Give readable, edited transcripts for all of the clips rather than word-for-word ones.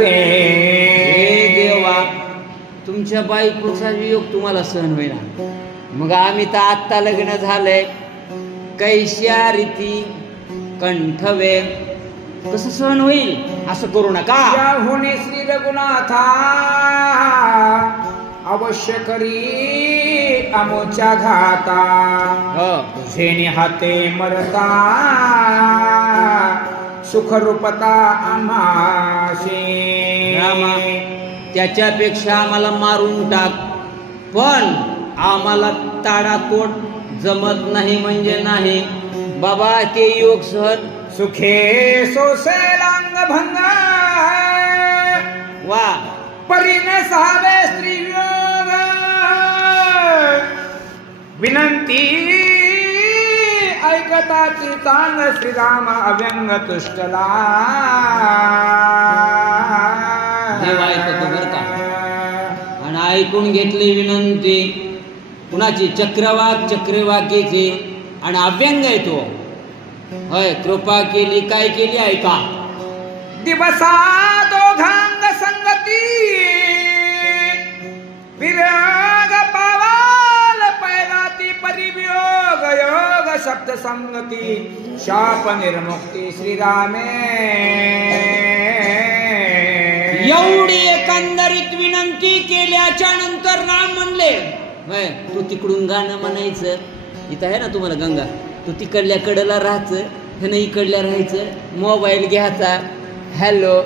देवा तुमच्या बायकोचा वियोग तुम्हाला सहन होईना, मग आम्ही तर आत्ता लग्न झालंय, कैश्या रीती कंठवे कसं सहन होईल? असं करू नका. होणे श्री रघुनाथा अवश्य करी आमोच्या घाता, तुझे हाते मरता सुखरूपता आम्हाशी. रामा त्याच्यापेक्षा आम्हाला मारून टाक, पण आम्हाला ताडातोड जमत नाही म्हणजे नाही बाबा. ते योग सहन सुखे सोसेलांग भंग वा परीने सहावे स्त्रीयोग विनंती ऐकताची चांग श्रीराम अव्यंग तुष्टला. देव ऐकतो बरं का, आणि ऐकून घेतली विनंती कुणाची? चक्रवाकीची, आणि अव्यंग येतो. होय, कृपा केली काय केली ऐका. दिवसा दोघांग संगती विराग पावाल पैराती परिवियोग योग शब्द संगती शाप निर्मुक्ती श्रीरामे. एवढी एकंदरीत विनंती केल्याच्या नंतर राम म्हणले, होय तू तिकडून गाणं म्हणायचं, इथं आहे ना तुम्हाला गंगा, तू तिकडल्या कडेला राहायचं, ह्यानं इकडल्या राहायचं, मोबाईल घ्यायचा, हॅलो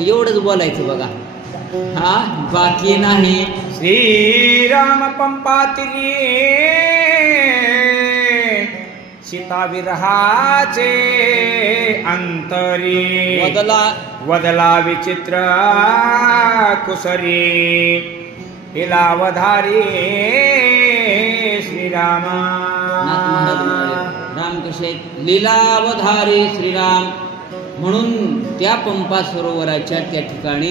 एवढंच बोलायचं बघा. हा बाकी नाही. श्रीराम पंपातिरी सीता विरहाचे अंतरी वदला विचित्र कुसरी इलावधारी श्रीराम. राम कसे लीलावधारी श्रीराम. म्हणून त्या पंपा सरोवराच्या त्या ठिकाणी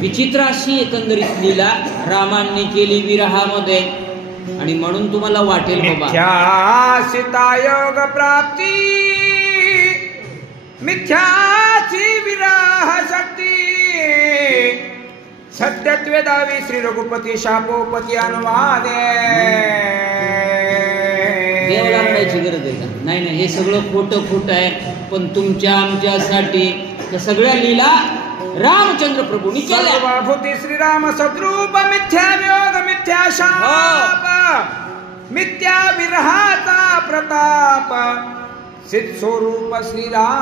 विचित्र अशी एकंदरीत लीला रामांनी केली विरहामध्ये, आणि म्हणून तुम्हाला वाटेल बाबा सीतायोग प्राप्ती मिथ्याची विराह शक्ती सत्यत्वे दावी श्री रघुपती शापोपती अनुवादे. देवाला रडायची गरज आहे का? नाही नाही, हे सगळं खोटं आहे, पण तुमच्या आमच्यासाठी त्या सगळ्या लीला रामचंद्र प्रभूंनी केल्या. सर्वभूती श्रीराम सद्रूप मिथ्या वियोग मिथ्या शाप मिथ्या विरहाचा प्रताप सिद्ध स्वरूप श्रीराम.